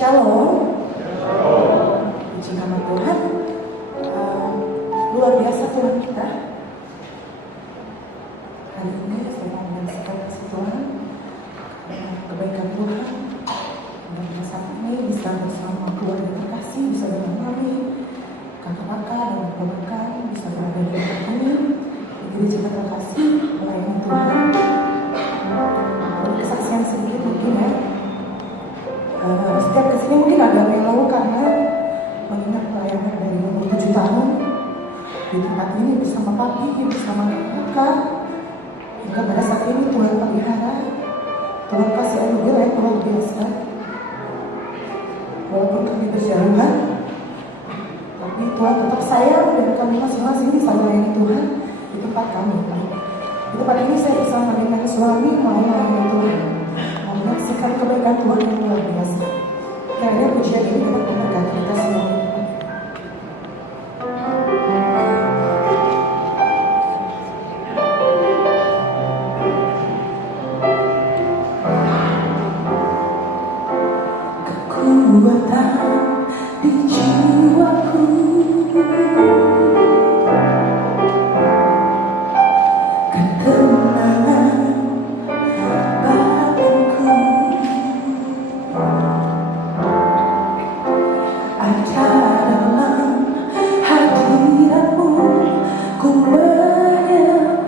Shalom. Puji nama Tuhan. Luar biasa Tuhan kita. Hari ini saya mau menyaksikan kasih Tuhan, kebaikan Tuhan. Dan saat ini bisa bersama keluarga terkasih, bisa dengan kami, kakak-kakak dan keponakan, bisa berada di tempat ini di gereja terkasih melayani Tuhan. Kesaksian sedikit mungkin ya. Setiap kesini mungkin agak melo karena mengingat pelayanan dari umur 7 tahun di tempat ini bersama papi, bersama kakak, hingga pada saat ini Tuhan pelihara, Tuhan kasih anugerah yang luar biasa. Walaupun kami berjauhan, tapi Tuhan tetap sayang dan kami masing-masing bisa melayani Tuhan di tempat kami. Di tempat ini saya bersama dengan suami mau melayani Tuhan, menyaksikan kebaikan Tuhan yang luar biasa. Karena pujian ini dapat memberkati kita semua. Kekuatan di jiwaku, ketenangan badanku, ada dalam hadiratmu, ku menyembahmu.